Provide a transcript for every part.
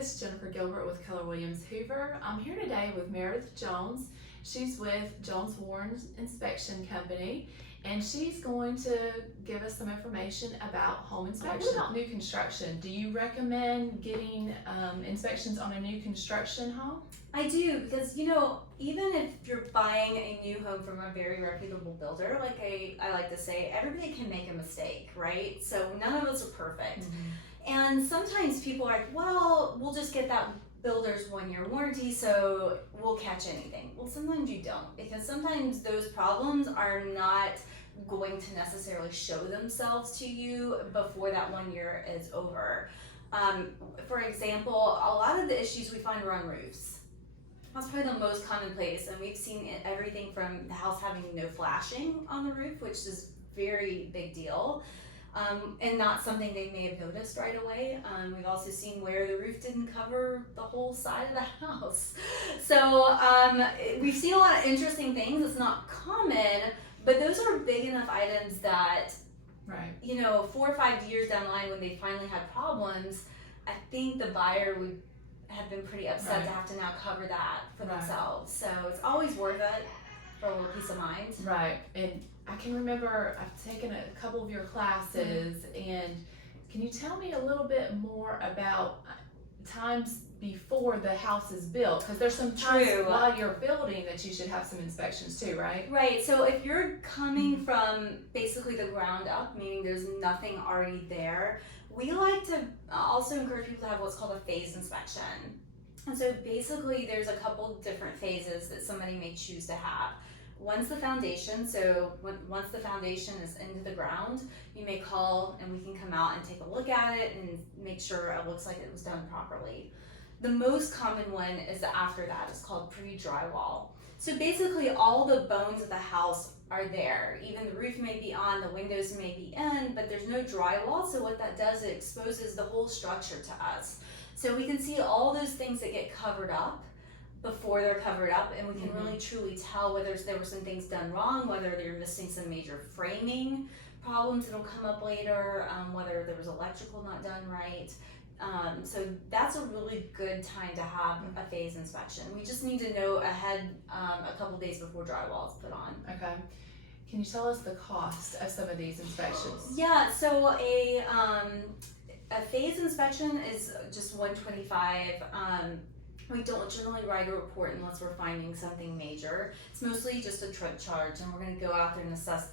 it's Jennifer Gilbert with Keller Williams Hoover. I'm here today with Meredith Jones. She's with Jones Warren Inspection Company, and she's going to give us some information about home inspection, new construction. Do you recommend getting inspections on a new construction home? I do, because even if you're buying a new home from a very reputable builder, like I like to say, everybody can make a mistake, right? So none of us are perfect. And sometimes people are like, well, we'll just get that builder's 1-year warranty, so we'll catch anything. Well, sometimes you don't, because sometimes those problems are not going to necessarily show themselves to you before that 1 year is over. For example, a lot of the issues we find are on roofs. That's probably the most commonplace, and we've seen everything from the house having no flashing on the roof, which is very big deal, and not something they may have noticed right away. We've also seen where the roof didn't cover the whole side of the house. So we've seen a lot of interesting things. It's not common, but those are big enough items that, right, 4 or 5 years down the line when they finally had problems, I think the buyer would have been pretty upset to have to now cover that for themselves. So it's always worth it for a little peace of mind. Right. And I can remember I've taken a couple of your classes, and can you tell me a little bit more about times before the house is built? Because there's some times while you're building that you should have some inspections too, right? Right. So if you're coming from basically the ground up, meaning there's nothing already there, we like to also encourage people to have what's called a phase inspection. And so basically there's a couple different phases that somebody may choose to have. One's the foundation, so once the foundation is into the ground, you may call and we can come out and take a look at it and make sure it looks like it was done properly. The most common one is after that. It's called pre-drywall. So basically all the bones of the house are there. Even the roof may be on, the windows may be in, but there's no drywall, so what that does, it exposes the whole structure to us. So we can see all those things that get covered up before they're covered up, and we can really truly tell whether there were some things done wrong, whether they're missing some major framing problems that'll come up later, whether there was electrical not done right. So that's a really good time to have a phase inspection. We just need to know ahead a couple days before drywall is put on. Okay. Can you tell us the cost of some of these inspections? Yeah, so a phase inspection is just $125. We don't generally write a report unless we're finding something major. It's mostly just a trip charge, and we're going to go out there and assess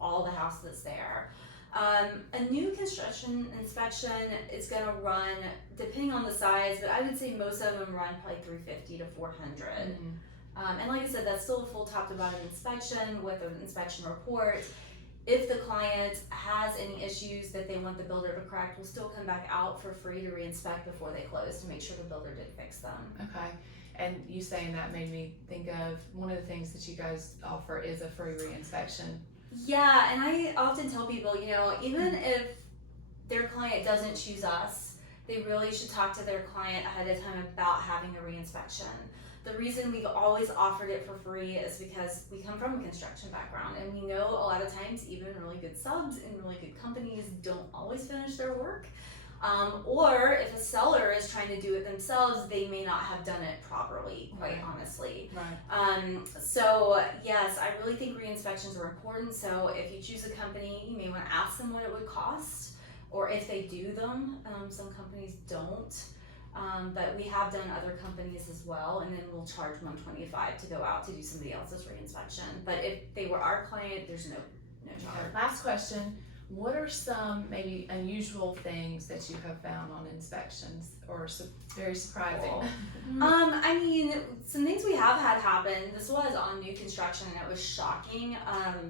all the house that's there. A new construction inspection is going to run, depending on the size, but I would say most of them run probably $350 to $400. And like I said, that's still a full top to bottom inspection with an inspection report. If the client has any issues that they want the builder to correct, we'll still come back out for free to re-inspect before they close to make sure the builder did fix them. Okay. And you saying that made me think of one of the things that you guys offer is a free re-inspection. Yeah, and I often tell people, even if their client doesn't choose us, they really should talk to their client ahead of time about having a re-inspection. The reason we've always offered it for free is because we come from a construction background, and we know a lot of times even really good subs and really good companies don't always finish their work. Or if a seller is trying to do it themselves, they may not have done it properly, quite honestly. Right. So yes, I really think re-inspections are important. So if you choose a company, you may want to ask them what it would cost, or if they do them. Some companies don't. But we have done other companies as well, and then we'll charge $125 to go out to do somebody else's re-inspection. But if they were our client, there's no charge. Okay. Last question. What are some maybe unusual things that you have found on inspections, or very surprising? I mean, some things we have had happen. This was on new construction, and it was shocking.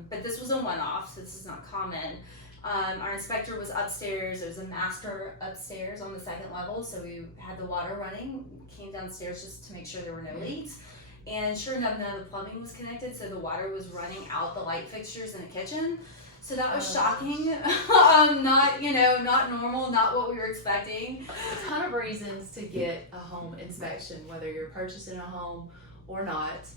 But this was a one-off, so this is not common. Our inspector was upstairs. There was a master upstairs on the second level, so we had the water running. Came downstairs just to make sure there were no leaks, and sure enough, none of the plumbing was connected, so the water was running out the light fixtures in the kitchen. So that was shocking. Not normal, not what we were expecting. A ton of reasons to get a home inspection, whether you're purchasing a home or not.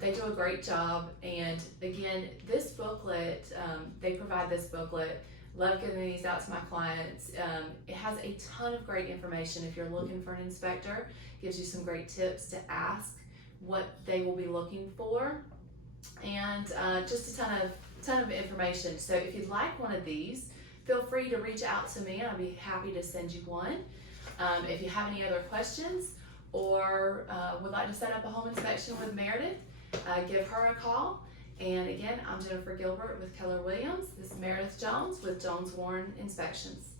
They do a great job, and again, this booklet, they provide this booklet Love getting these out to my clients. It has a ton of great information if you're looking for an inspector. Gives you some great tips to ask what they will be looking for, and just a ton of information. So if you'd like one of these, feel free to reach out to me and I'll be happy to send you one. If you have any other questions or would like to set up a home inspection with Meredith, give her a call. And again, I'm Jennifer Gilbert with Keller Williams. This is Meredith Jones with Jones Warren Inspections.